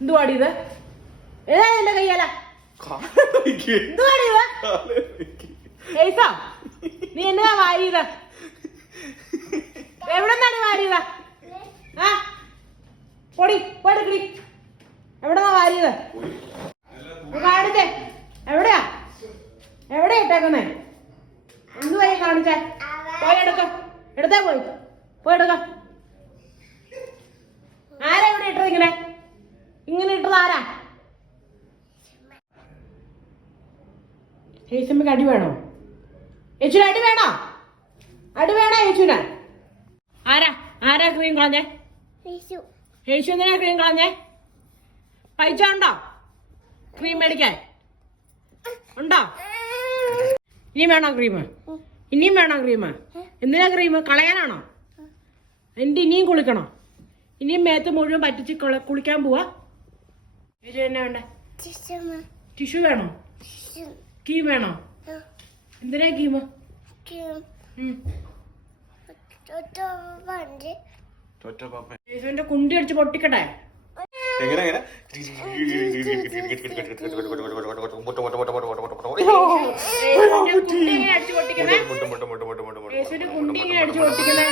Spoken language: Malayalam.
എന്തുവാടി ഇത്? ഏതാ എന്റെ കയ്യാല? എന്തുവാടി ഇത്? ഏസാ നീ എന്നതാ വാരിയത്? എവിടെ നിന്നാണ് വാരിയത്? ആ? പൊടി പൊടിക്കടി എവിടെന്നാ വാരിയത്? കാണിച്ചേ. എവിടെയാ? എവിടെ ഇട്ടേക്കുന്നേ? എന്തുവായി കാണിച്ചേ? പോയി എടുക്ക. എടുത്തേ പോയി. പോയി എടുക്ക ആരാ ഇവിടെ ഇട്ടത് ഇങ്ങനെ ഇങ്ങനെ ഇട്ടത് ആരാ യേശുമ്മക്ക് അടി വേണോ? ചേച്ചിന് അടി വേണോ? അടി വേണോ ചേച്ചിന് ആരാ? ആരാ ക്രീം കളഞ്ഞേ? ഏച്ചു എന്തിനാ ക്രീം കളഞ്ഞേ? പൈസ ഉണ്ടോ? ക്രീം മേടിക്കാൻ? ഉണ്ടോ? ഇനിയും വേണോ ക്രീം ഇനിയും വേണോ ക്രീം എന്തിനാ ക്രീം കളയാനാണോ? എന്റെ ഇനിയും കുളിക്കണോ? ഇനിയും മേത്ത് മുഴുവൻ പറ്റിച്ച് കുളിക്കാൻ പോവാ? ചേച്ചി എന്നാ വേണ്ടേ? ടിഷ്യൂ വേണോ? കീം വേണോ എന്തിനാ കീമ യേശുവിന്റെ കുണ്ടി അടിച്ച് പൊട്ടിക്കട്ടെ എങ്ങനെ എങ്ങനെ യേശുവിന്റെ കുണ്ടി എങ്ങനെ അടിച്ച് പൊട്ടിക്കണേ